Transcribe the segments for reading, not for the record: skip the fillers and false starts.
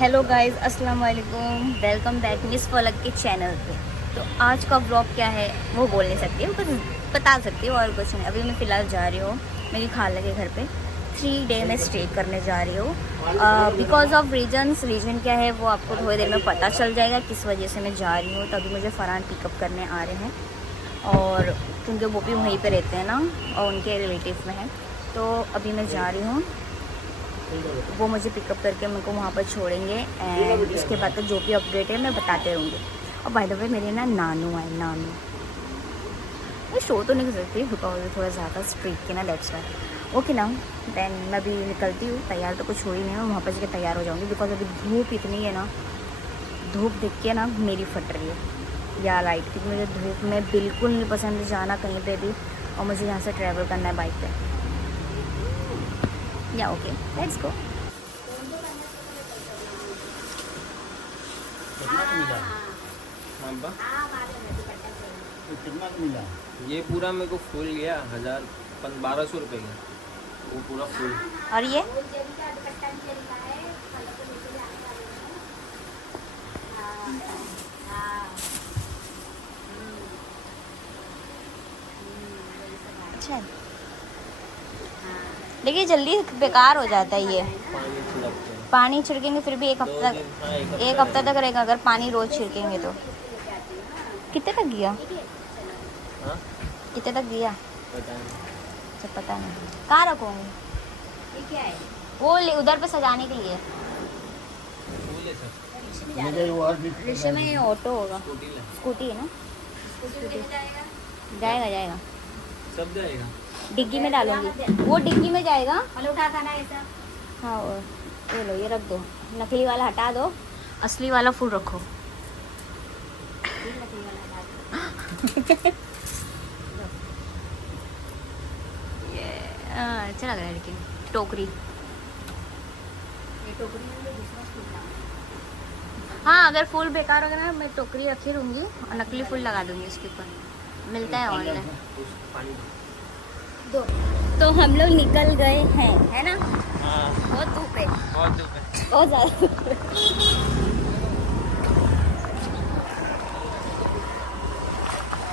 Hello guys, अस्सलाम वालेकुम। Welcome back miss फलक के चैनल पे। तो आज का व्लॉग क्या है वो बोल नहीं सकती हूँ, बस बता सकती हूँ और कुछ नहीं। अभी मैं फ़िलहाल जा रही हूँ मेरी खाला के घर पे 3 डे में स्टे करने जा रही हूँ। बिकॉज ऑफ रीज़न क्या है वो आपको थोड़ी देर में पता चल जाएगा किस वजह से मैं जा रही हूँ। तो अभी मुझे फ़रहान पिकअप करने आ रहे हैं और क्योंकि वो भी वहीं पर रहते हैं ना और उनके रिलेटिव में है, तो अभी मैं जा रही हूँ। वो मुझे पिकअप करके मेरे को वहाँ पर छोड़ेंगे एंड उसके बाद तो जो भी अपडेट है मैं बताते रहूँगी। और बाय द वे मेरे ना नानू आए, नानू मैं शो तो नहीं कर सकती बिकॉज थोड़ा ज़्यादा स्ट्रिक्ट के ना, दैट्स वाई। ओके ना, देन मैं अभी निकलती हूँ। तैयार तो कुछ हो ही नहीं है, वहाँ पर जाकर तैयार हो जाऊँगी बिकॉज अभी धूप इतनी है ना, धूप देख के ना मेरी फट रही है या लाइट, क्योंकि मुझे धूप में बिल्कुल नहीं पसंद जाना कहीं पर भी। और मुझे यहाँ से ट्रैवल करना है बाइक पर। या ओके, लेट्स गो। कितना मिला? ये पूरा मेरे को फुल गया 1200 रुपये का, वो पूरा फुल। और ये अच्छा, देखिए जल्दी बेकार हो जाता है ये। पानी छिड़कते हैं पानी छिड़केंगे फिर भी एक हफ्ता, एक हफ्ता तक रहेगा अगर पानी रोज छिड़केंगे तो। कितने तक गया, हाँ कितने तक गया पता नहीं। अच्छा पता नहीं। कहाँ रखूँगी? ये क्या है? वो उधर पे सजाने के लिए। फूल है सर, मुझे वो और भी रिक्शे में ये ऑटो होगा, स्कूटी ले, स्कूटी है ना, जाएगा जाएगा। सब जाएगा। डिग्गी में डालूंगी, वो डिग्गी में जाएगा। उठाता ना ऐसा। हाँ ये लो, ये रख दो, नकली वाला हटा दो, असली वाला फूल रखो। ये अच्छा लग रहा है लेकिन टोकरी। हाँ अगर फूल बेकार होगा ना मैं टोकरी रखी रहूँगी और नकली फूल लगा दूँगी उसके ऊपर। मिलता है ऑनलाइन। पानी दो तो हम लोग निकल गए हैं, है ना। हाँ बहुत धूप है, बहुत धूप है। बहुत ज़्यादा धूप है।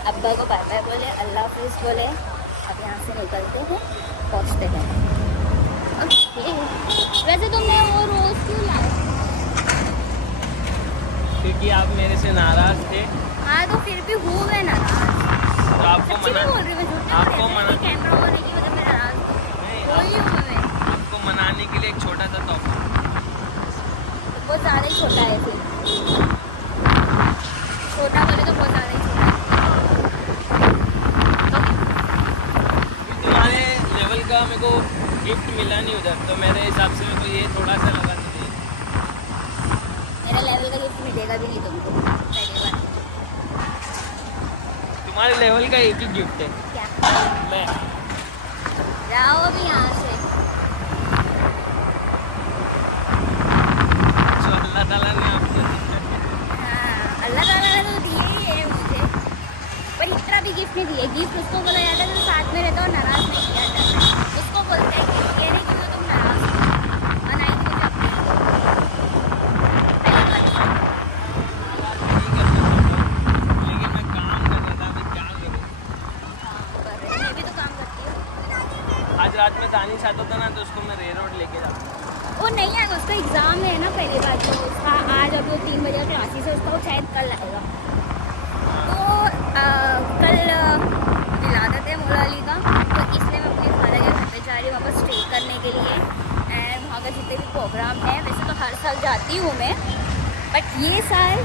अब्बा को बाय बाय बोले, अल्लाह हाफिज़ बोले। अब यहाँ से निकलते हैं, पहुँचते हैं। ओके, वैसे तुमने वो रोज़ क्यों लाए? क्योंकि आप मेरे से नाराज थे, हाँ तो फिर भी हूँ मैं नाराज। तो आपको सच्ची मना, में बोल रही हूँ, मैं झूठ नहीं आपको बोल रही। मना, कैमरा ऑन है कि मतलब मैं नाराज नहीं, हूँ, वही हूँ मैं। आपको मनाने के लिए एक छोटा सा तोहफा। बहुत ज़्यादा ही छोटा है फिर, छोटा बोले तो बहुत ज़्यादा ही छोटा है। तुम्हारे लेवल का मेरे को गिफ्ट मिला नहीं उधर, तो मेरे हिसाब से मेरे को ये थोड़ा सा लगा चाहिए। मेरा लेवल का गिफ्ट मिलेगा भी नहीं तुमको पहली बार। तुम्हारे लेवल का एक ही गिफ्ट है, क्या मैं। जाओ अभी यहाँ से। जो अल्लाह ताला ने आपको हाँ अल्लाह ताला ने तो दिए ही है मुझे, पर इतना भी गिफ्ट नहीं दिए। गिफ्ट उसको बोला जाता है जो साथ में रहता है और नाराज नहीं किया जाता है, उसको बोलते हैं गिफ्ट। ये नहीं कि जो तुम नाराज हो और ना ही मुझे अपने दो। लेकिन मैं काम कर रहा था, अभी क्या करूँ। मैं भी तो काम करती हूँ। आज रात में दानिश आता था ना, तो उसको मैं रेरोड लेके जाता। वो नहीं आएगा, उसका एग्ज़ाम है ना पहली बार, तो उसका आज अभी वो 3 बजे क्लासेस है उसका, वो शायद कल आएगा। तो कल विलादत है मौला अली का, तो इसलिए मैं अपने खाला के घर पे जा रही हूँ वहाँ पर स्टे करने के लिए। एंड वहाँ का जितने भी प्रोग्राम है, वैसे तो हर साल जाती हूँ मैं, बट ये साल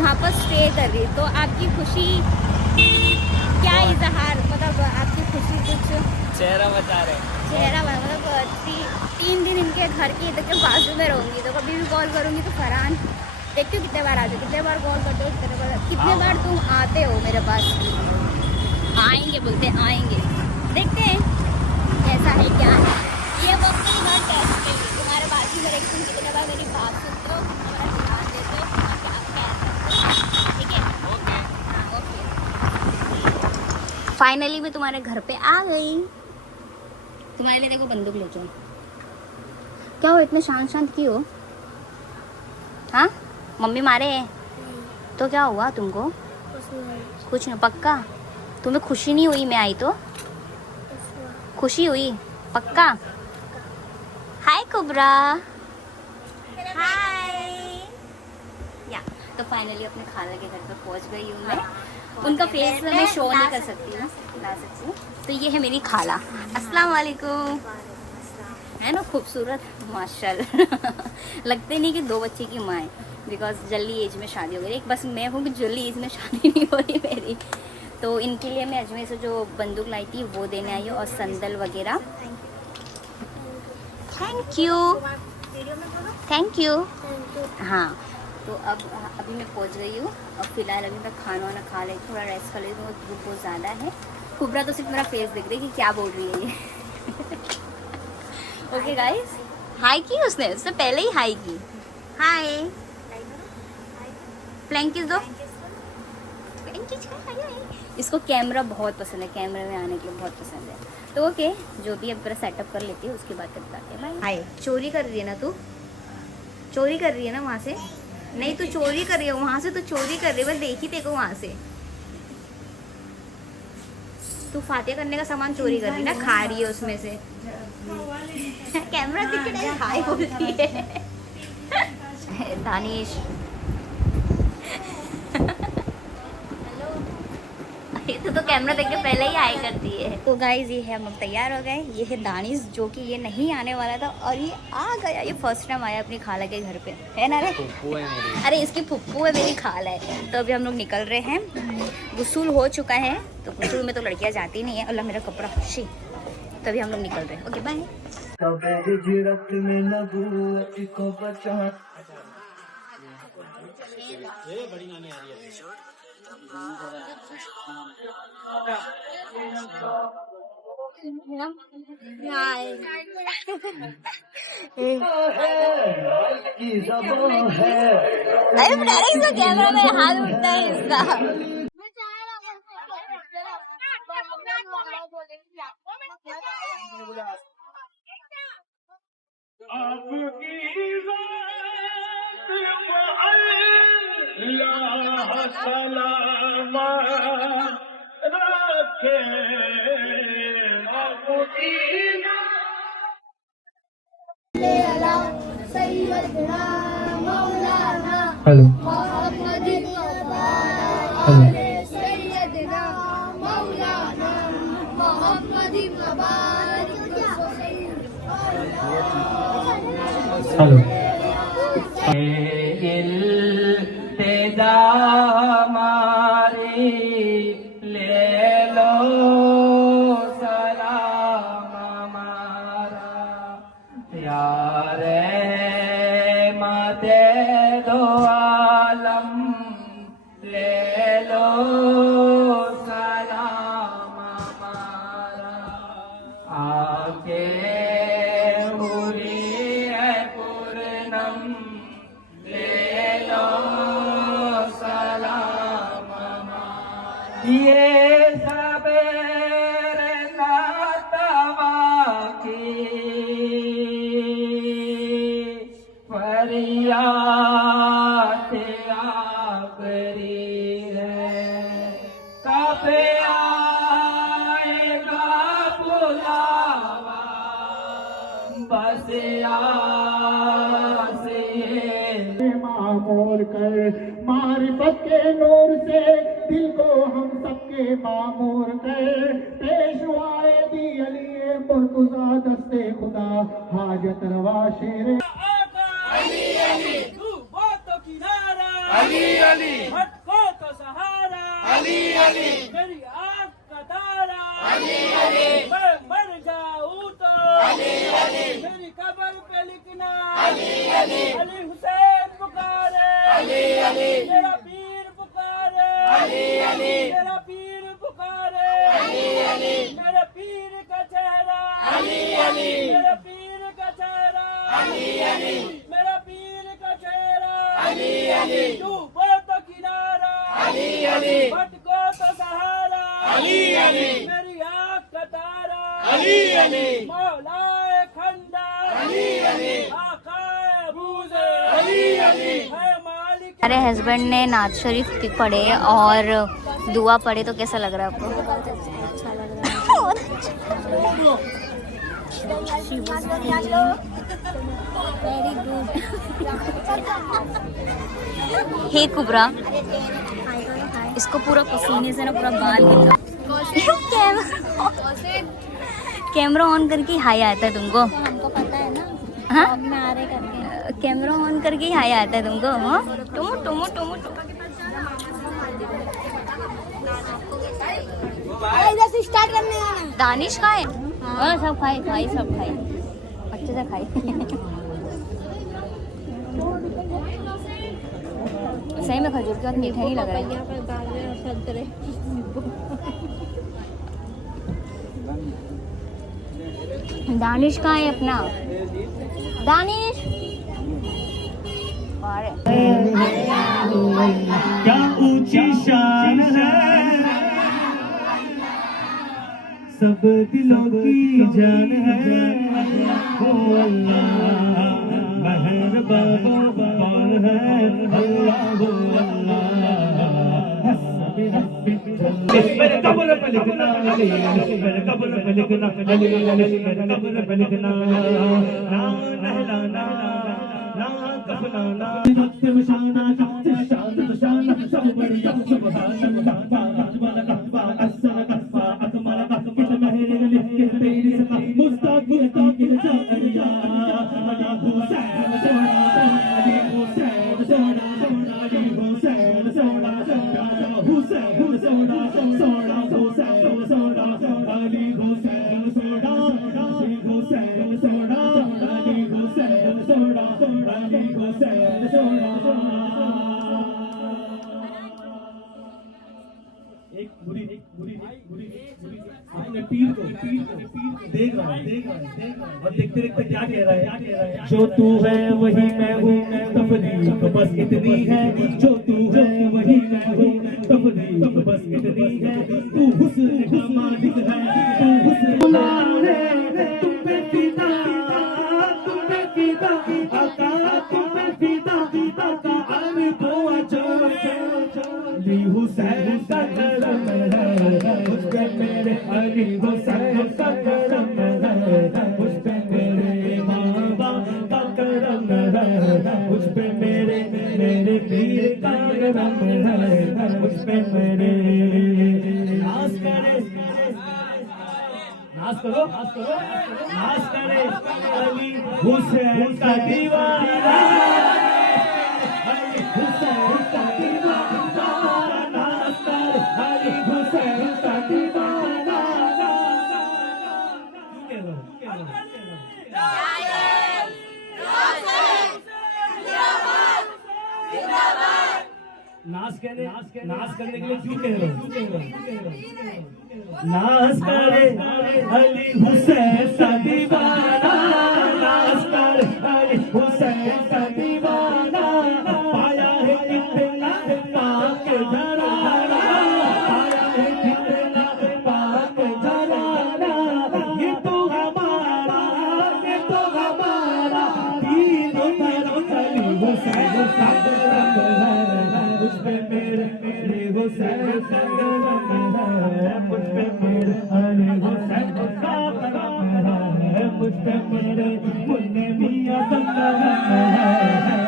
वहाँ पर स्टे कर रही। तो आपकी खुशी क्या इजहार, मतलब आपकी खुशी कुछ चेहरा बता रहे। चेहरा मतलब 3 दिन इनके घर के इधर के बाजू में रहूँगी, तो कभी भी कॉल करूँगी तो फरहान देखती हूँ कितने बार आते हो, कितने बार कॉल करते हो, कितने बार तुम आते हो मेरे पास। आएंगे बोलते आएंगे, देखते हैं कैसा है क्या है। ये वक्त की बात टेस्ट के लिए तुम्हारे बाजू में रखती हूँ, कितने बार मेरी बात सुनते हो, कितने बार ध्यान देते हो, ठीक है। ओके, हाँ ओके। फाइनली मैं तुम्हारे घर पे आ गई। तुम्हारे लिए देखो बंदूक लेके आई। क्या हो इतने शांत शांत क्यों हो? हाँ, मम्मी मारे हैं तो क्या हुआ तुमको? कुछ नहीं। पक्का? तुम्हें खुशी नहीं हुई मैं आई तो? खुशी हुई पक्का? हाय कुबरा। हाय। या तो फाइनली अपने खाला के घर पर पहुंच गई हूँ मैं। उनका फेस मैं शो नहीं कर सकती हूँ, ला सकती हूँ। तो ये है मेरी खाला। अस्सलाम वालेकुम। है ना खूबसूरत माशाल्लाह। लगते नहीं कि 2 बच्चे की माँ है, बिकॉज जल्दी एज में शादी हो गई। एक बस मैं हूँ कि जल्दी एज में शादी नहीं हो रही मेरी। तो इनके लिए मैं अजमेर से जो बंदूक लाई थी वो देने आई हूँ और संदल वगैरह। Thank you, thank you. हाँ तो अब अभी मैं पहुँच गई हूँ। अब फिलहाल अभी मैं खाना वाना खा लेती हूँ, थोड़ा रेस्ट कर लेती हूँ, धूप बहुत ज़्यादा है। कुबरा तो सिर्फ मेरा फेस देख रही है कि क्या बोल रही है ये। ओके गाइस, हाई की उससे पहले ही हाई की। हाय, फ्लैंकिस दो। इसको कैमरा बहुत पसंद है, कैमरे में आने के लिए बहुत पसंद है। तो ओके, जो भी अब सेटअप कर लेती है उसके बाद कर बताते हैं। बाय। हाय, चोरी कर रही है ना तू? चोरी कर रही है ना वहाँ से? नहीं तू चोरी कर रही है वहाँ से, तो चोरी कर रही है, बस देखी देखो वहाँ से। तू फातिया करने का सामान चोरी कर रही है ना, खा रही है उसमें से। कैमरा दिख रहा है, हाय बोलती है। दानिश तो कैमरा देख के पहले ही हाय करती है। तो गाइज ये है, हम लोग तैयार हो गए। ये है दानिश जो कि ये नहीं आने वाला था और ये आ गया। ये फर्स्ट टाइम आया अपनी खाला के घर पे, है ना रे? फुप्पू है मेरी। अरे इसकी फुप्पू है, मेरी खाला है। तो अभी हम लोग निकल रहे हैं। गुसूल हो चुका है, तो गुसूल में तो लड़कियां जाती नहीं है। अल्लाह मेरा कपड़ा शी। तो अभी हम लोग निकल रहे हैं। Okay bye. अरे कैमरा में हाथ उठता है इसका। हेलो हेलो हमारी ले लो सलाम हमारा यारे मते दो आलम ले लो सलाम हमारा आके हुई है पूर्णम ले लो सलाम हमारा ये सबेर नातवा की फरियाद आखरी है कब आएगा बुलावा बस आस ये मामूर कर मारिफत के नूर से दिल को हम सबके मामूर कर पेशवाए दी अली मुर्तजा दस्ते खुदा हाजत रवा शेर अली अली तू बातों की नारा अली अली भटको तो सहारा अली अली मेरी आँख का तारा अली अली मैं मर जाऊँ तो अली अली मेरी कब्र पे लिखना अली अली अली हुसैन पुकारे अली अली मेरा पीर पुकारे अली अली मेरा पीर पुकारे अली अली मेरे पीर का चेहरा अली अली मेरे पीर का चेहरा अली अली मेरा पीर का चेहरा अली अली डूबो तो किनारा अली अली भटको तो सहारा अली अली मेरी आँख का तारा अली अली मौलाए खंडा अली अली आकाए बूज़े अली हमारे हस्बैंड ने नाज शरीफ पढ़े और दुआ पढ़े, तो कैसा लग रहा है आपको? अच्छा लग रहा है। Very good. हे कुबरा, इसको पूरा पसीने से ना पूरा बाल गिर कैमरा ऑन करके हाई आता है तुमको? हमको पता है ना। हाँ, में आ रहे करके कैमरा ऑन करके ही हाई आता है तुमको? हाँ, टुमु टुमु टुमु स्टार्ट करने जाना। दानिश खाए? हाँ, सब खाए सब खाए, अच्छे से खाए। सही में खजूर के बाद मीठा नहीं लग रहा है। दानिश कहाँ है अपना? दानिश क्या ऊंची शान है, सब दिलों की जान है। हो अल्लाह मेहरबान कौन है? अल्लाह हो मेरे कब्र पे लिखना, मेरे कब्र पे लिखना, मेरे कब्र पे लिखना, ना नहलाना ना कफनाना, सबसे शाना सबसे शान शान सब बढ़िया सुभान अल्लाह कफ़ा असल कफ़ा अकमल किस महल लिखे तेरी सना मुस्ताकिल की जारिया अली हुसैन सोना अली हुसैन सोना अली हुसैन सोना हुसैन सोना सोना हुसैन सोना अली हुसैन सोना अली हुसैन सोना अली हुसैन सोना अली हुसैन सोना। एक बुरी अपने पीर को देख रहा है और देखते देखते क्या कह रहा है? जो तू है वही मैं हूँ, तफरीक बस इतनी है। जो तू है वही मैं हूँ, तफरीक बस इतनी है। तू हुस्न का मालिक है, तू हुस्न तुम पे फिदा, तुम पे फिदा आका, तुम पे फिदा आका आने को अली हुसैन का करम है, मुझ पे मेरे अली हुसैन का करम है, मुझ पे मेरे माँ बाप का करम है, मुझ पे मेरे पीर का करम है, मुझ पे मेरे नाज करे नाज करो नाज करे अली हुसैन का दीवाना, अली हुसैन का दीवाना, नाज करे अली हुसैन का दीवाना। नाज करने के लिए क्यों कह रहे हो? नाज करे अली हुसैन का दीवाना, नाज करे अली हुसैन का दीवाना, पाया है कितना पाक घराना, पाया है कितना पाक घराना, ये तो हमारा तीनों तरफ अली हुसैन का करम है, मुझ पे मेरे हुसैन का करम है, मुझ पे मेरे अली हुसैन का करम है, मुझ पे मेरे मुन्ने मियां का करम है,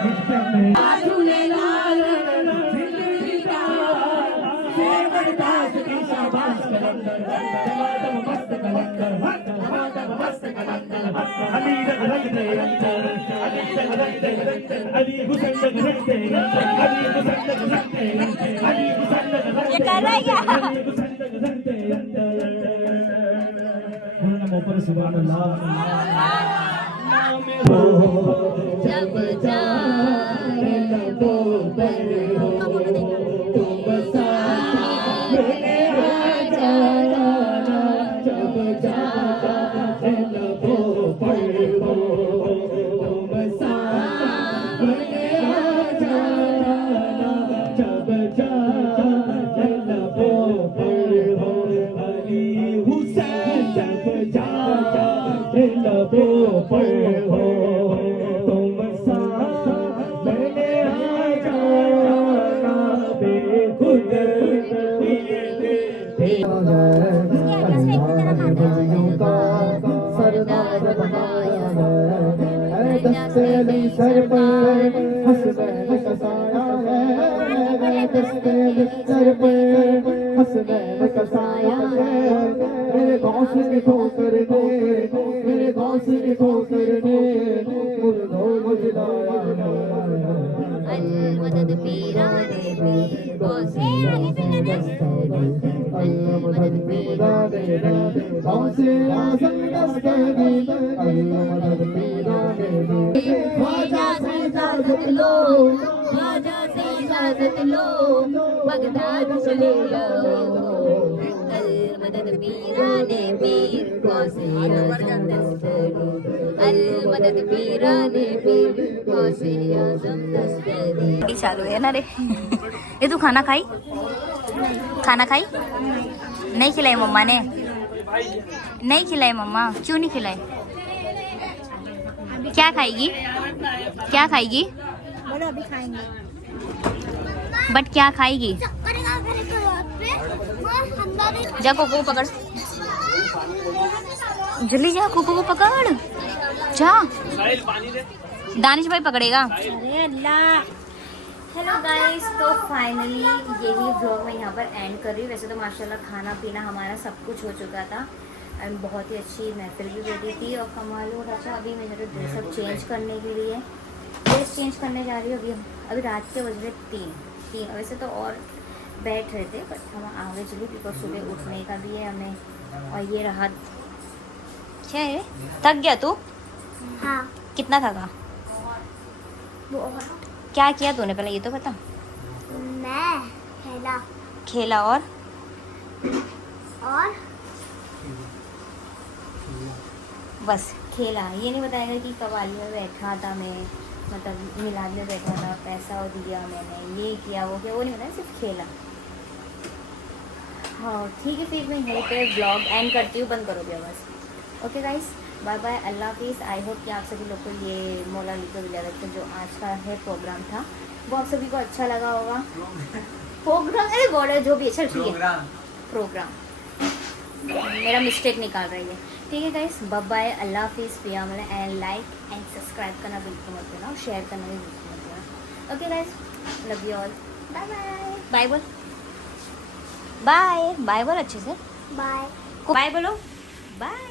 मुझ पे मेरे झूलेलाल जिंदगी का जबरदस्त की शाबाश कलंदर मस्त कलंदर मस्त कलंदर अली रंग दे अंदर अली रंग दे अली हुसैन रंग दे अली हुसैन रंग दे अली हुसैन रंग दे ये कर रहा है क्या? अली हुसैन रंग दे अंदर बोलना ऊपर सुभान अल्लाह नाम हो जब जाए लबो पर हो तुम साथ मेरे जाना जब जाए लबो पर हो तुम साथ मेरे जाना जब जाए लबो पर हो अली हुसैन जब जाए लबो पर हो तुम साथ सरदार बनाया है दस्ते अली सर पर हसनैन कसाया है दस्ते अली सर पर हसनैन कसाया है मेरे गौस की ठोकर ने मेरे गौस की ठोकर ने मुर्दों को जिलाया है मदद पीराने पीर गौसे मदद पीराने गौसे आज़म दस्तगी मदद पीराने ख्वाजा से इजाजत लो ख्वाजा से इजाजत लो बगदाद चले जाओ मदद पीराने पीर गौसे आज़म दस्तगी मदद पीराने पीर गौसे आज़म दस्तगी चालू है ना रे ये तू खाना खाई नहीं खिलाई मम्मा ने नहीं खिलाई मम्मा क्यों नहीं खिलाई क्या खाएगी बोलो अभी खाएंगे बट क्या खाएगी जा कोको पकड़ जल्दी जा कोको को पकड़ जा दानिश भाई पकड़ेगा अरे अल्लाह हेलो गाइस तो फाइनली यही व्लॉग मैं यहाँ पर एंड कर रही हूँ। वैसे तो माशाल्लाह खाना पीना हमारा सब कुछ हो चुका था एंड बहुत ही अच्छी महफिल भी बैठी थी और कमाल हो रहा था। अभी मैं जरा ड्रेसअप चेंज करने के लिए ड्रेस चेंज करने जा रही हूँ। अभी रात के बज रहे तीन वैसे तो और बैठ रहे थे बट हम आगे चली बिकॉज सुबह उठने का भी है हमें। और ये रहा क्या है थक गया तू हाँ कितना थका बहुत क्या किया तूने पहले ये तो बता। मैं खेला और बस खेला। ये नहीं बताएगा कि कवाली में बैठा था मैं मतलब मिलाद में बैठा था पैसा दिया मैंने ये किया वो किया वो नहीं बताया सिर्फ खेला। हाँ ठीक है फिर मैं यहीं पे ब्लॉग एंड करती हूँ बंद करो भैया बस। ओके गाइस बाय बाय अल्लाह हाफिज़। आई होप कि आप सभी लोग को ये मौला अली विलायत का जो आज का है प्रोग्राम था वो आप सभी को अच्छा लगा होगा। प्रोग्राम अरे बॉर्डर जो भी अच्छा ठीक है प्रोग्राम मेरा मिस्टेक निकाल रही है। ठीक है गाइस बाय बाय अल्लाह हाफिज़ पिया एंड लाइक एंड सब्सक्राइब करना बिल्कुल मत भूलना और शेयर करना भी बिल्कुल मत भूलना। Okay guys love you all bye bye बोल बाय बोल अच्छे से बाय बाय बोलो बाय।